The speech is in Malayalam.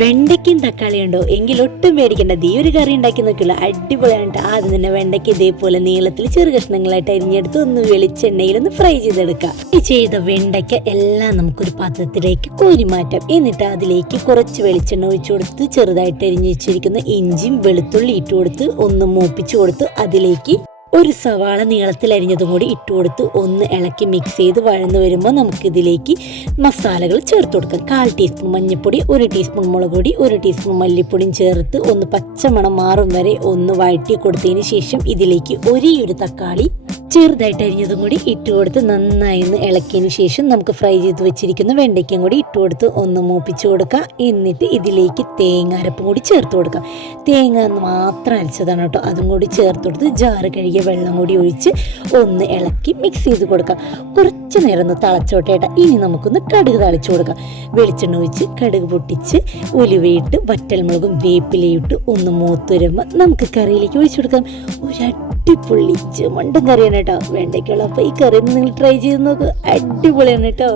വെണ്ടയ്ക്കും തക്കാളിയും ഉണ്ടോ എങ്കിൽ ഒട്ടും പേടിക്കേണ്ട. ഈ ഒരു കറി ഉണ്ടാക്കി നോക്കില്ല, അടിപൊളിയായിട്ട്. ആദ്യം തന്നെ വെണ്ടയ്ക്ക് ഇതേപോലെ നീളത്തിൽ ചെറു കഷ്ണങ്ങളായിട്ട് അരിഞ്ഞെടുത്ത് ഒന്ന് വെളിച്ചെണ്ണയിലൊന്ന് ഫ്രൈ ചെയ്തെടുക്കാം. ഈ ചെയ്ത വെണ്ടയ്ക്ക എല്ലാം നമുക്കൊരു പാത്രത്തിലേക്ക് കോരി മാറ്റാം. എന്നിട്ട് അതിലേക്ക് കുറച്ച് വെളിച്ചെണ്ണ ഒഴിച്ചു കൊടുത്ത് ചെറുതായിട്ട് അരിഞ്ഞു വെച്ചിരിക്കുന്ന ഇഞ്ചിയും വെളുത്തുള്ളി ഇട്ട് കൊടുത്ത് ഒന്ന് മൂപ്പിച്ചു കൊടുത്ത് അതിലേക്ക് ഒരു സവാള നീളത്തിൽ അരിഞ്ഞതും കൂടി ഇട്ട് കൊടുത്ത് ഒന്ന് ഇളക്കി മിക്സ് ചെയ്ത് വഴന്ന് വരുമ്പോൾ നമുക്കിതിലേക്ക് മസാലകൾ ചേർത്ത് കൊടുക്കാം. 1/4 ടീസ്പൂൺ മഞ്ഞൾപ്പൊടി, 1 ടീസ്പൂൺ മുളക് പൊടി, 1 ടീസ്പൂൺ മല്ലിപ്പൊടിയും ചേർത്ത് ഒന്ന് പച്ചമണം മാറും വരെ ഒന്ന് വഴറ്റി കൊടുത്തതിന് ശേഷം ഇതിലേക്ക് ഒരു തക്കാളി ചെറുതായിട്ട് അരിഞ്ഞതും കൂടി ഇട്ട് കൊടുത്ത് നന്നായി ഒന്ന് ഇളക്കിയതിന് ശേഷം നമുക്ക് ഫ്രൈ ചെയ്ത് വെച്ചിരിക്കുന്ന വെണ്ടയ്ക്കയും കൂടി ഇട്ട് കൊടുത്ത് ഒന്ന് മൂപ്പിച്ച് കൊടുക്കാം. എന്നിട്ട് ഇതിലേക്ക് തേങ്ങ അരപ്പും കൂടി ചേർത്ത് കൊടുക്കാം. തേങ്ങ മാത്രം അരച്ചതാണ് കേട്ടോ. അതും കൂടി ചേർത്ത് കൊടുത്ത് ജാറ് കഴുകിയ വെള്ളം കൂടി ഒഴിച്ച് ഒന്ന് ഇളക്കി മിക്സ് ചെയ്ത് കൊടുക്കാം. കുറച്ച് നേരം ഒന്ന് തിളച്ചോട്ടേട്ടാ. ഇനി നമുക്കൊന്ന് കടുക് തളിച്ചു കൊടുക്കാം. വെളിച്ചെണ്ണ ഒഴിച്ച് കടുക് പൊട്ടിച്ച് ഉലുവയിട്ട് വറ്റൽമുളകും വേപ്പിലയിട്ട് ഒന്ന് മൂത്ത് വരുമ്പോൾ നമുക്ക് കറിയിലേക്ക് ഒഴിച്ചു കൊടുക്കാം. ഒരു അടിപൊളി ചുമണ്ടൻ കറിയാണ് കേട്ടോ വെണ്ടയ്ക്കുള്ള. അപ്പോൾ ഈ കറി നിങ്ങൾ ട്രൈ ചെയ്ത് നോക്കുക, അടിപൊളിയാണ് കേട്ടോ.